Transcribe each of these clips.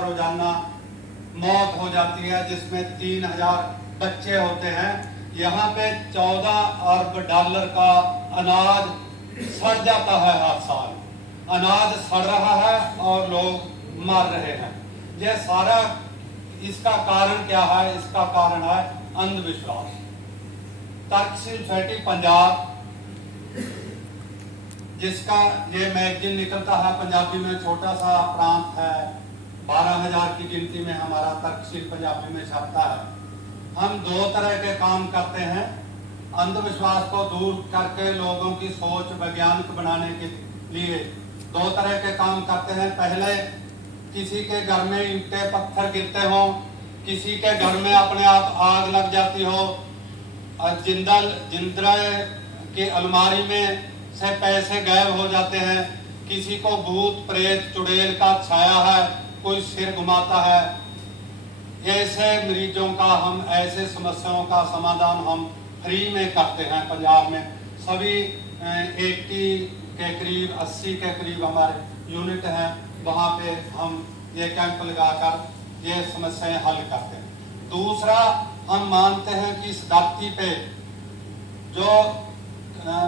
रोजाना मौत हो जाती है, जिसमें 3000 बच्चे होते हैं। यहाँ पे 14 अरब डॉलर का अनाज सड़ जाता है हर साल। अनाज सड़ रहा है और लोग मर रहे हैं। ये सारा, इसका कारण क्या है? इसका कारण है अंधविश्वास। तर्कशील सोसाइटी पंजाब, जिसका ये मैगजीन निकलता है, पंजाबी में छोटा सा प्रांत है, 12,000 की गिनती में हमारा तर्कशील पंजाबी में छपता है। हम 2 तरह के काम करते हैं। अंधविश्वास को दूर करके लोगों की सोच वैज्ञानिक बनाने के लिए 2 तरह के काम करते हैं। पहले, किसी के घर में ईंटें पत्थर गिरते हो, किसी के घर में अपने आप आग लग जाती हो, जिंदरा की अलमारी में से पैसे गायब हो जाते हैं, किसी को भूत प्रेत चुड़ैल का छाया है, कोई सिर घुमाता है, ऐसे मरीजों का हम, ऐसे समस्याओं का समाधान हम फ्री में करते हैं। पंजाब में सभी 80 के करीब, 80 के करीब हमारे यूनिट हैं, वहाँ पे हम ये कैंप लगाकर ये समस्याएं हल करते हैं। दूसरा, हम मानते हैं कि इस धरती पे जो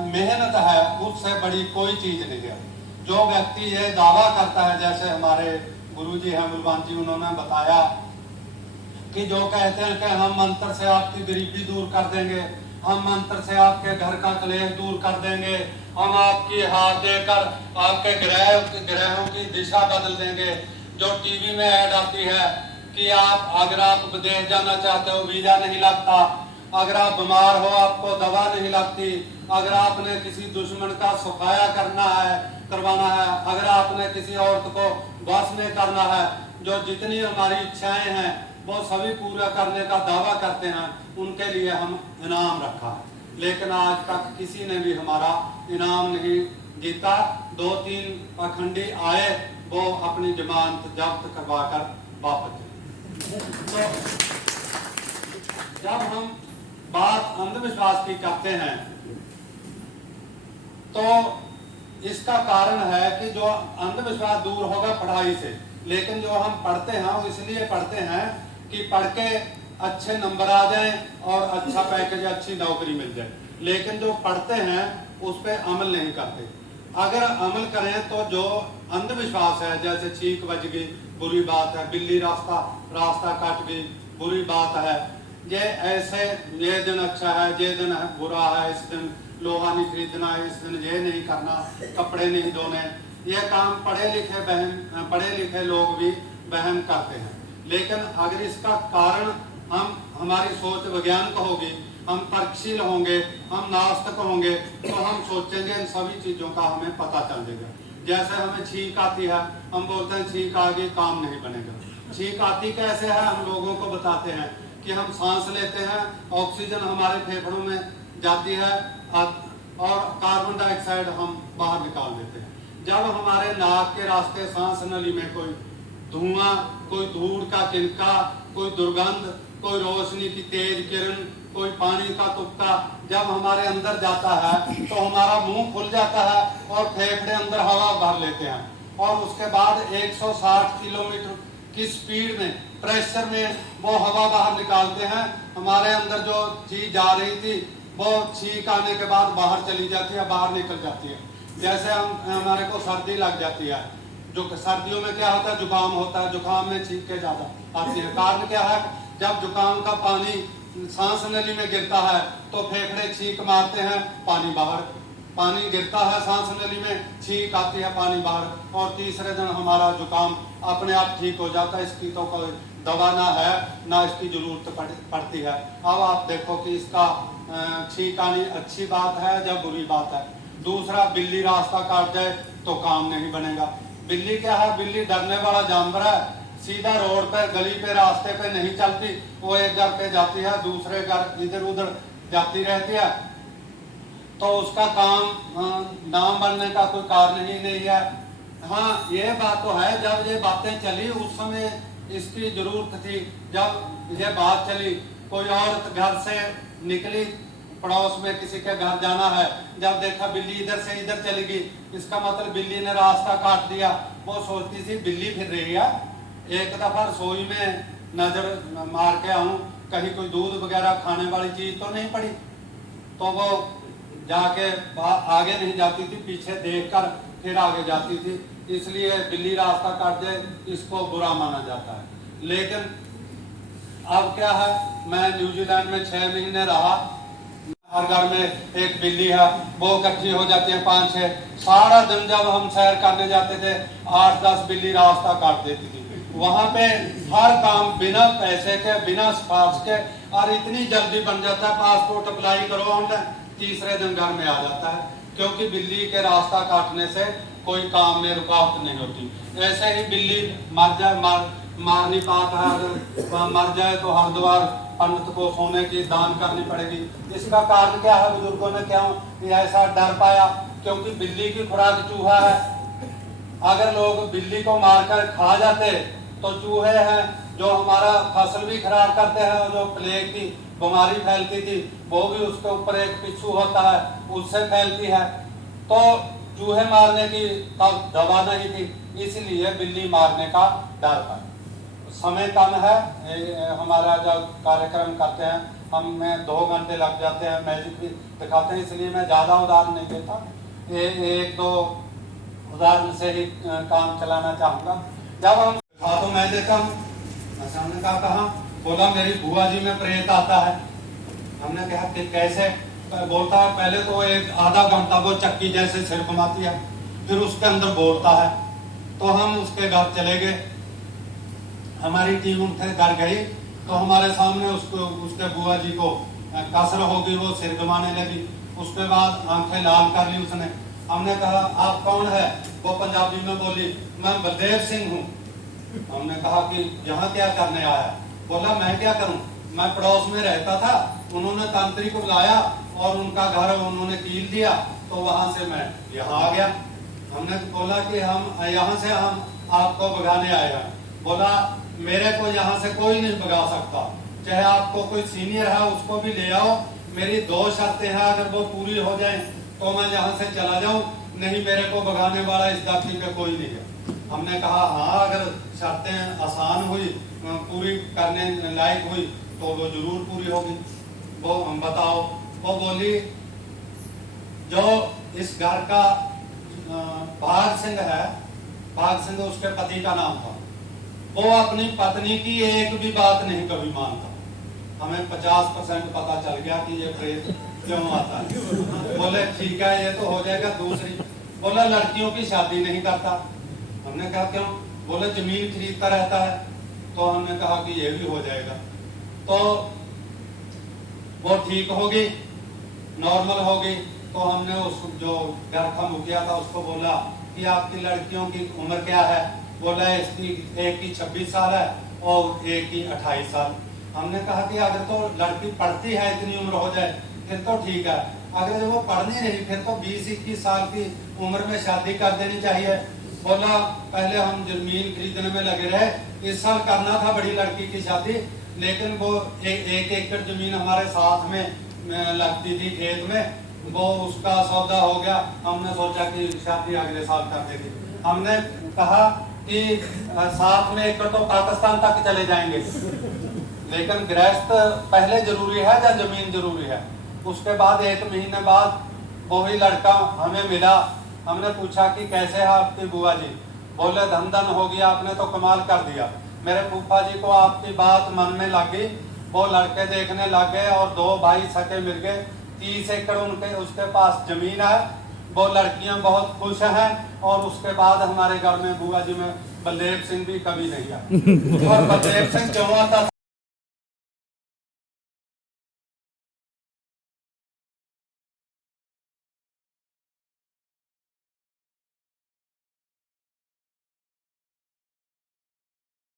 मेहनत है उससे बड़ी कोई चीज नहीं है। जो व्यक्ति ये दावा करता है, जैसे हमारे गुरुजी हैं मुलवान जी, उन्होंने बताया कि जो कहते हैं कि हम मंत्र से आपकी गरीबी दूर कर देंगे, हम मंत्र से आपके घर का क्लेश दूर कर देंगे, हम आपकी हाथ देकर आपके ग्रहों की दिशा बदल देंगे। जो टीवी में ऐड आती है कि अगर आप विदेश जाना चाहते हो वीजा नहीं लगता, अगर आप बीमार हो आपको दवा नहीं लगती, अगर आपने किसी दुश्मन का सफाया करवाना है, अगर आपने किसी औरत को बस में करना है, जो जितनी हमारी इच्छाएं हैं वो सभी पूरा करने का दावा करते हैं, उनके लिए हम इनाम रखा है। लेकिन आज तक किसी ने भी हमारा इनाम नहीं जीता। 2-3 पाखंडी आए, वो अपनी जमानत जब्त करवा कर वापस चले। तो जब हम बात अंधविश्वास की करते हैं तो इसका कारण है कि जो अंधविश्वास दूर होगा पढ़ाई से, लेकिन जो हम पढ़ते हैं वो इसलिए पढ़ते हैं कि पढ़ के अच्छे नंबर आ जाएं और अच्छा पैकेज, अच्छी नौकरी मिल जाए। लेकिन जो पढ़ते हैं उस पर अमल नहीं करते। अगर अमल करें तो जो अंधविश्वास है, जैसे छींक बज गई बुरी बात है, बिल्ली रास्ता काट गई बुरी बात है, ये ऐसे, ये दिन अच्छा है, ये दिन बुरा है, इस दिन लोहा नहीं खरीदना है, इस दिन ये नहीं करना, कपड़े नहीं धोने, ये काम पढ़े लिखे लोग भी वहम करते हैं। लेकिन अगर इसका कारण हमारी सोच वैज्ञानिक होगी, हम तर्कशील होंगे, हम नास्तिक होंगे, तो हम सोचेंगे, इन सभी चीजों का हमें पता चल जाएगा। जैसे हमें छींक आती है, हम बोलते हैं छींक आ गई, काम नहीं बनेगा। छींक आती कैसे है? हम लोगों को बताते हैं कि हम सांस लेते हैं, ऑक्सीजन हमारे फेफड़ों में जाती है और कार्बन डाइऑक्साइड हम बाहर निकाल देते हैं। जब हमारे नाक के रास्ते सांस नली में कोई धुआं, कोई धूल का तिनका, कोई दुर्गंध, कोई रोशनी की तेज किरण, कोई पानी का तुपका जब हमारे अंदर जाता है तो हमारा मुंह खुल जाता है और फेफड़े अंदर हवा भर लेते हैं, और उसके बाद 160 किलोमीटर की स्पीड में, प्रेशर में वो हवा बाहर निकालते हैं। हमारे अंदर जो चीज जा रही थी वो छींक आने के बाद बाहर चली जाती है, बाहर निकल जाती है। जैसे हमारे को सर्दी लग जाती है, जो सर्दियों में क्या होता है, जुकाम होता है, जुकाम में छींकें ज्यादा आती है। कारण क्या है? जब जुकाम का पानी सांस नली में गिरता है तो फेफड़े छींक मारते हैं, पानी गिरता है सांस नली में, छींक आती है, पानी बाहर, और तीसरे दिन हमारा जुकाम अपने आप ठीक हो जाता है। इसकी तो कोई दवा ना है, ना इसकी जरूरत पड़ती है। अब आप देखो कि इसका छींक आनी अच्छी बात है या बुरी बात है। दूसरा, बिल्ली रास्ता काट जाए तो काम नहीं बनेगा। बिल्ली क्या है? बिल्ली डरने वाला जानवर है, सीधा रोड पे, गली पे, रास्ते पे नहीं चलती, वो एक घर पे जाती है, दूसरे घर इधर उधर जाती रहती है, तो उसका काम नाम बनने का कोई कारण ही नहीं है। हाँ, ये बात तो है, जब ये बातें चली उस समय इसकी जरूरत थी। जब ये बात चली, कोई औरत घर से निकली, पड़ोस में किसी के घर जाना है, जब देखा बिल्ली इधर से इधर चली गई, इसका मतलब बिल्ली ने रास्ता काट दिया। वो सोचती थी बिल्ली फिर रही है, एक दफा रसोई में नजर मार के आऊं, कहीं कोई दूध वगैरह खाने वाली चीज तो नहीं पड़ी, तो वो जाके आगे नहीं जाती थी, पीछे देखकर फिर आगे जाती थी। इसलिए बिल्ली रास्ता काट दे इसको बुरा माना जाता है। लेकिन अब क्या है, मैं न्यूजीलैंड में 6 महीने रहा, हर घर में एक बिल्ली है, वो इकट्ठी हो जाती है 5-6। सारा दिन जब हम सैर करने जाते थे 8-10 बिल्ली रास्ता काट देती थी। वहां पे हर काम बिना पैसे के, बिना सिफारिश के, और इतनी जल्दी बन जाता है। पासपोर्ट अप्लाई करो हमने, तीसरे दिन घर में आ जाता है, क्योंकि बिल्ली के रास्ता काटने से कोई काम में रुकावट नहीं होती। ऐसे ही बिल्ली मार नहीं पाता है, अगर मर जाए तो हरिद्वार पंडित को सोने की दान करनी पड़ेगी। इसका कारण क्या है, बुजुर्गों ने क्यों ऐसा डर पाया, क्योंकि बिल्ली की खुराक चूहा है। अगर लोग बिल्ली को मारकर खा जाते तो चूहे हैं जो हमारा फसल भी खराब करते हैं, और जो प्लेग की बीमारी फैलती थी वो भी उसके ऊपर एक पिच्छू होता है, उससे फैलती है। तो चूहे मारने की तब दवा नहीं थी, इसलिए बिल्ली मारने का डर था। समय कम है, हमारा जब कार्यक्रम करते हैं हमें 2 घंटे लग जाते हैं, मैजिक भी दिखाते हैं, इसलिए मैं ज्यादा उदाहरण नहीं देता, एक दो उदाहरण से ही काम चलाना चाहूंगा। जब हम तो मैं देता हूँ, हमने कहा बोला मेरी बुआ जी में प्रेत आता है। हमने कहा कि कैसे, बोलता है पहले तो एक आधा घंटा वो चक्की जैसे सिर घुमाती है, फिर उसके अंदर बोलता है। तो हम उसके घर चले गए, हमारी टीम उनके घर गई, तो हमारे सामने उसको, उसके बुआ जी को कसर होगी, वो सिर घुमाने लगी। उसके बाद आंखें लाल कर ली उसने। हमने कहा आप कौन है, वो पंजाबी में बोली मैं बलदेव सिंह हूँ। हमने कहा कि यहाँ क्या करने आया, बोला मैं क्या करूँ, मैं पड़ोस में रहता था, उन्होंने तांत्रिक को बुलाया और उनका घर उन्होंने कील दिया, तो वहां से मैं यहाँ आ गया। हमने बोला कि हम यहाँ से हम आपको भगाने आए हैं। बोला मेरे को यहाँ से कोई नहीं भगा सकता, चाहे आपको कोई सीनियर है उसको भी ले आओ, मेरी 2 शर्तें हैं, अगर वो पूरी हो जाए तो मैं यहाँ से चला जाऊँ, नहीं मेरे को भगाने वाला इस धरती पे कोई नहीं है। हमने कहा हाँ, अगर शर्तें आसान हुई, पूरी करने लायक हुई तो वो जरूर पूरी होगी। वो हम बताओ, वो बोली जो इस घर का भाग सिंह है, भाग सिंह उसके पति का नाम था, वो अपनी पत्नी की एक भी बात नहीं कभी मानता। हमें 50% पता चल गया कि ये प्रेत क्यों आता है। बोले ठीक है ये तो हो जाएगा। दूसरी बोला लड़कियों की शादी नहीं करता। हमने कहा क्यों, बोले जमीन खरीदता रहता है। तो हमने कहा कि ये भी हो जाएगा। तो वो ठीक होगी, नॉर्मल होगी। तो हमने उस जो घर का मुखिया था उसको बोला कि आपकी लड़कियों की उम्र क्या है। बोला इसकी एक की 26 साल है और एक की 28 साल। हमने कहा कि अगर तो लड़की पढ़ती है इतनी उम्र हो जाए फिर तो ठीक है, अगर जब वो पढ़नी नहीं फिर तो 20-21 साल की उम्र में शादी कर देनी चाहिए। बोला पहले हम जमीन खरीदने में लगे रहे, इस साल करना था बड़ी लड़की की शादी, लेकिन वो एक एकड़ जमीन हमारे साथ में लगती थी खेत में, वो उसका सौदा हो गया। हमने सोचा कि शादी अगले साल कर देगी। हमने कहा कि 7 में एकड़ तो पाकिस्तान तक चले जाएंगे, लेकिन गृहस्थ पहले जरूरी है या जमीन जरूरी है। उसके बाद 1 महीने बाद वही लड़का हमें मिला। हमने पूछा कि कैसे है आपकी बुआ जी। बोले धन धन हो गया, आपने तो कमाल कर दिया। मेरे फूफा जी को आपकी बात मन में लग गई, वो लड़के देखने लग गए और 2 भाई सके मिल गए। 30 एकड़ उनके उसके पास जमीन है, वो लड़कियां बहुत खुश हैं। और उसके बाद हमारे घर में बुआ जी में बलदेव सिंह भी कभी नहीं आया। और बलदेव सिंह क्यों आता था?